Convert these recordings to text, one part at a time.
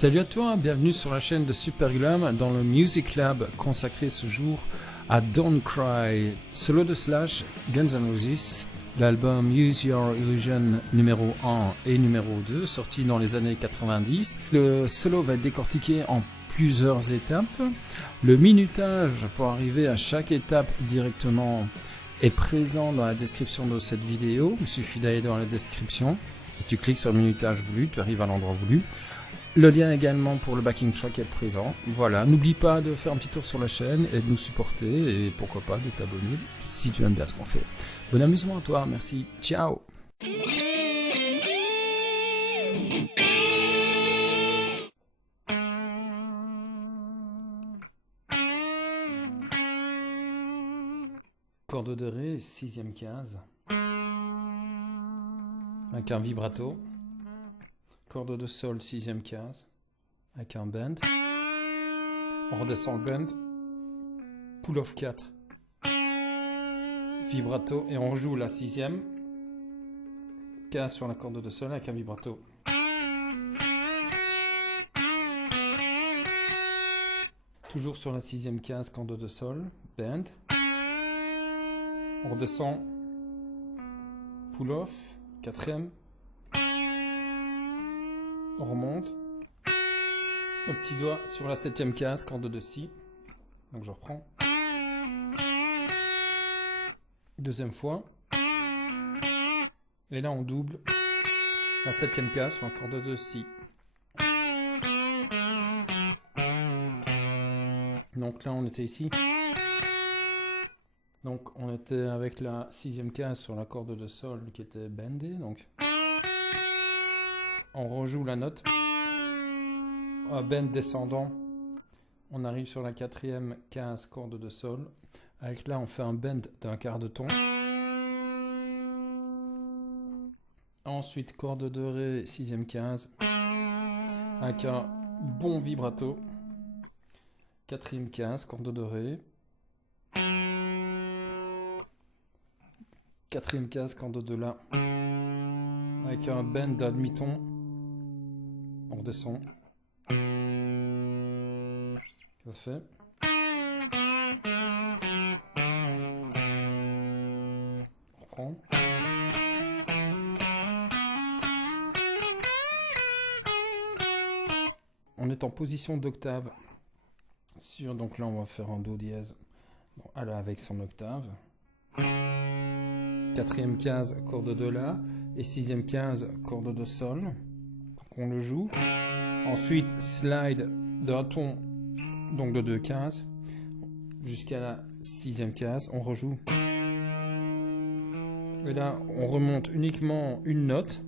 Salut à toi, bienvenue sur la chaîne de Superglam dans le Music Lab consacré ce jour à Don't Cry, solo de Slash, Guns N' Roses, l'album Use Your Illusion numéro 1 et numéro 2 sorti dans les années 90. Le solo va être décortiqué en plusieurs étapes. Le minutage pour arriver à chaque étape directement est présent dans la description de cette vidéo. Il suffit d'aller dans la description et tu cliques sur le minutage voulu, tu arrives à l'endroit voulu. Le lien également pour le backing track est présent. Voilà, n'oublie pas de faire un petit tour sur la chaîne et de nous supporter et pourquoi pas de t'abonner si tu aimes bien ce qu'on fait. Bon amusement à toi, merci, ciao. Corde de Ré, 6e case, avec un vibrato. Corde de Sol, 6e case, avec un bend. On redescend le bend. Pull off 4. Vibrato. Et on joue la 6e case sur la corde de Sol avec un vibrato. Toujours sur la 6e case, corde de Sol, bend. On redescend. Pull off, 4e. On remonte. Le petit doigt sur la 7e case, corde de Si. Donc je reprends. Deuxième fois. Et là on double la 7e case sur la corde de Si. Donc là on était ici. Donc on était avec la 6e case sur la corde de Sol qui était bendée. Donc on rejoue la note. Bend descendant. On arrive sur la 4e case, corde de Sol. Avec là, on fait un bend d'un quart de ton. Ensuite, corde de Ré, 6e case. Avec un bon vibrato. 4e case, corde de Ré. 4e case, corde de La. Avec un bend d'un demi-ton. On redescend. Ça fait. On reprend. On est en position d'octave. Donc là, on va faire un Do dièse. Bon, elle avec son octave. 4e case, corde de La. Et 6e case, corde de Sol. Donc on le joue. Ensuite, slide d'un ton, donc de 2 cases, jusqu'à la 6e case. On rejoue. Et là, on remonte uniquement une note.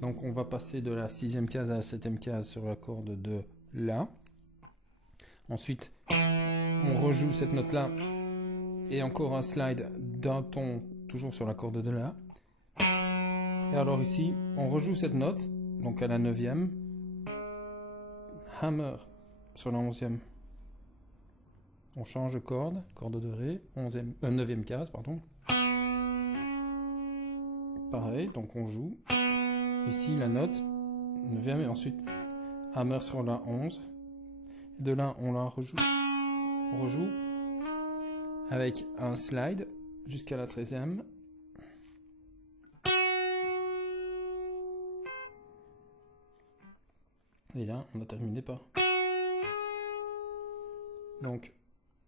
Donc on va passer de la 6e case à la 7e case sur la corde de La. Ensuite, on rejoue cette note-là. Et encore un slide d'un ton, toujours sur la corde de La. Et alors ici, on rejoue cette note, donc à la 9e. Hammer sur la 11e. On change de corde, corde de Ré, 9e case, pardon. Pareil, donc on joue. Ici la note, 9e, et ensuite Hammer sur la 11. Et de là, on la rejoue. On rejoue avec un slide jusqu'à la 13e. Et là, on a terminé par. Donc,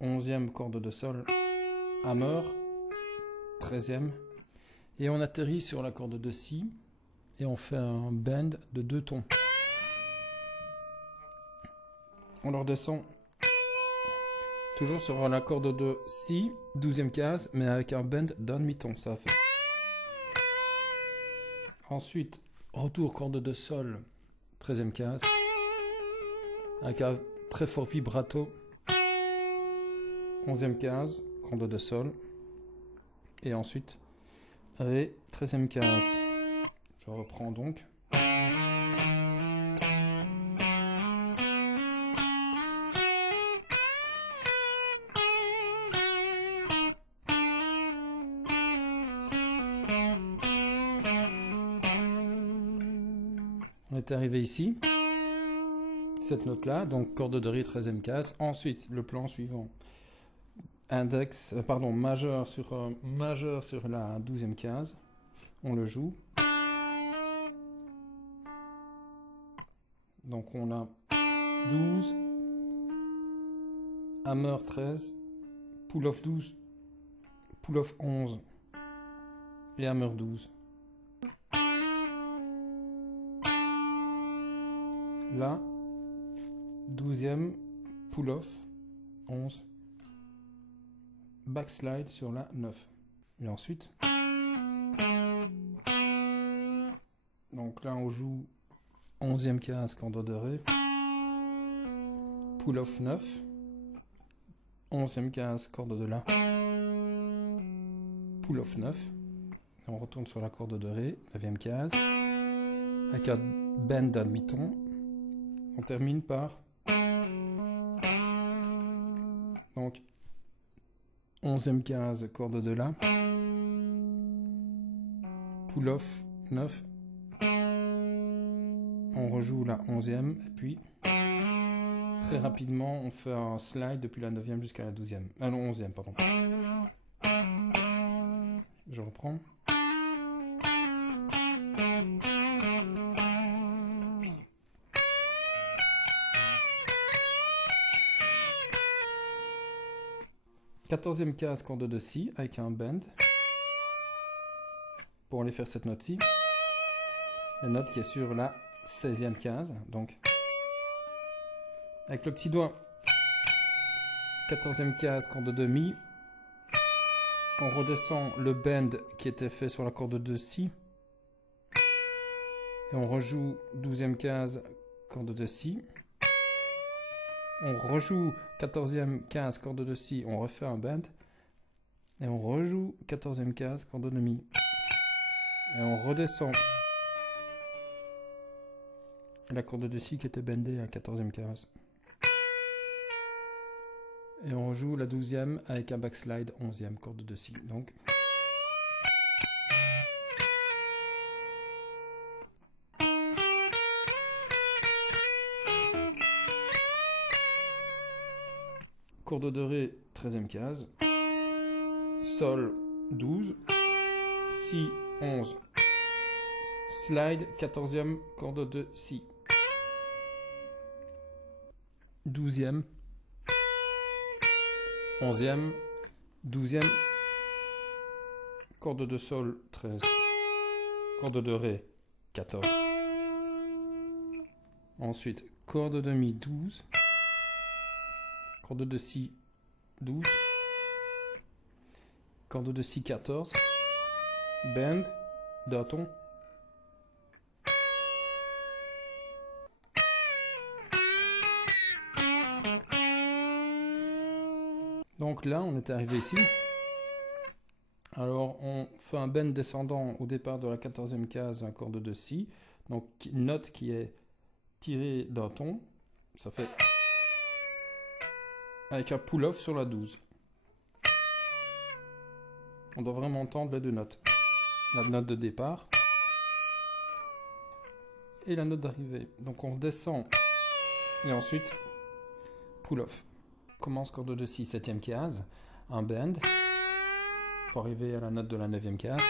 11e corde de Sol, Hammer, 13e. Et on atterrit sur la corde de Si. Et on fait un bend de 2 tons. On le redescend. Toujours sur la corde de Si, 12e case, mais avec un bend d'un demi-ton, ça fait. Ensuite, retour corde de Sol, 13e case. Avec un très fort vibrato. 11e case, corde de Sol. Et ensuite, Ré, 13e case. Je reprends donc. On est arrivé ici. cette note-là, donc corde de Ré 13e case. Ensuite, le plan suivant, majeur sur la 12e case, on le joue. Donc on a 12, hammer 13, pull-off 12, pull-off 11 et hammer 12. Là, 12e, pull-off 11, backslide sur la 9. Et ensuite, donc là on joue 11e case, corde de Ré, pull-off 9, 11e case, corde de La, pull-off 9, et on retourne sur la corde de Ré, 9e case, avec un bend d'un demi-ton, on termine par, donc, 11e case, corde de La, pull-off 9, on rejoue la 11e, et puis très rapidement on fait un slide depuis la 9e jusqu'à la 12e. Ah non, 11e, pardon. Je reprends. Quatorzième case, corde de Si avec un bend pour aller faire cette note-ci. La note qui est sur la 16e case, donc avec le petit doigt, 14e case, corde de Mi, on redescend le bend qui était fait sur la corde de Si, et on rejoue 12e case, corde de Si, on rejoue 14e case, corde de Si, on refait un bend, et on rejoue 14e case, corde de Mi, et on redescend la corde de Si qui était bendée à 14e case. Et on rejoue la 12e avec un backslide 11e corde de Si. Donc, corde de Ré 13e case, Sol 12, Si 11, slide 14e corde de Si, 12e, 11e, 12e, corde de Sol 13, corde de Ré 14, ensuite corde de Mi 12, corde de Si 12, corde de Si 14, bend, d'un ton, donc là on est arrivé ici. Alors on fait un bend descendant au départ de la 14e case, un corde de Si, donc une note qui est tirée d'un ton, ça fait avec un pull-off sur la 12. On doit vraiment entendre les deux notes. La note de départ et la note d'arrivée. Donc on descend et ensuite pull-off. Commence corde de Si, 7e case, un bend pour arriver à la note de la 9e case.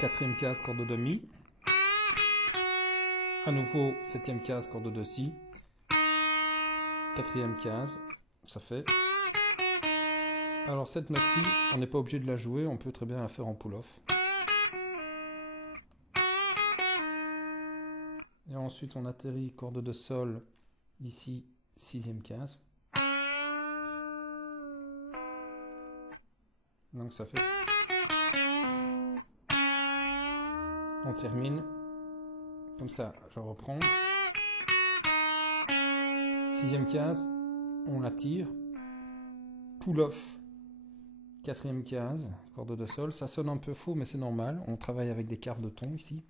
4e case, corde de Mi. À nouveau 7e case, corde de Si. 4e case, ça fait. Alors cette note-ci, on n'est pas obligé de la jouer, on peut très bien la faire en pull-off. Et ensuite on atterrit corde de Sol, ici 6e case. Donc ça fait. On termine comme ça, je reprends. 6e case, on la tire. Pull-off, 4e case, corde de Sol. Ça sonne un peu faux, mais c'est normal. On travaille avec des quarts de ton ici.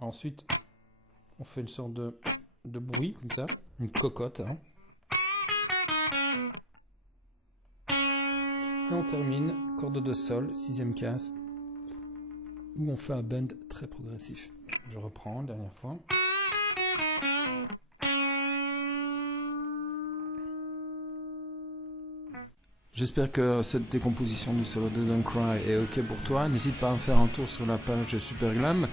Ensuite, on fait une sorte de bruit, comme ça, une cocotte. Hein. Et on termine, corde de sol, 6e case, où on fait un bend très progressif. Je reprends, dernière fois. J'espère que cette décomposition du solo de Don't Cry est ok pour toi. N'hésite pas à faire un tour sur la page Super Glam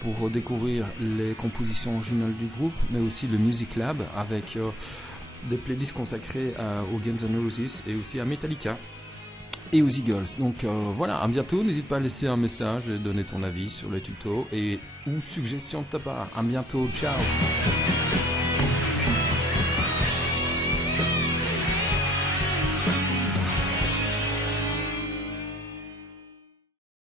pour découvrir les compositions originales du groupe, mais aussi le Music Lab avec des playlists consacrées aux Guns N' Roses et aussi à Metallica et aux Eagles. Donc voilà, à bientôt. N'hésite pas à laisser un message et donner ton avis sur le tuto et ou suggestions de ta part. À bientôt, ciao.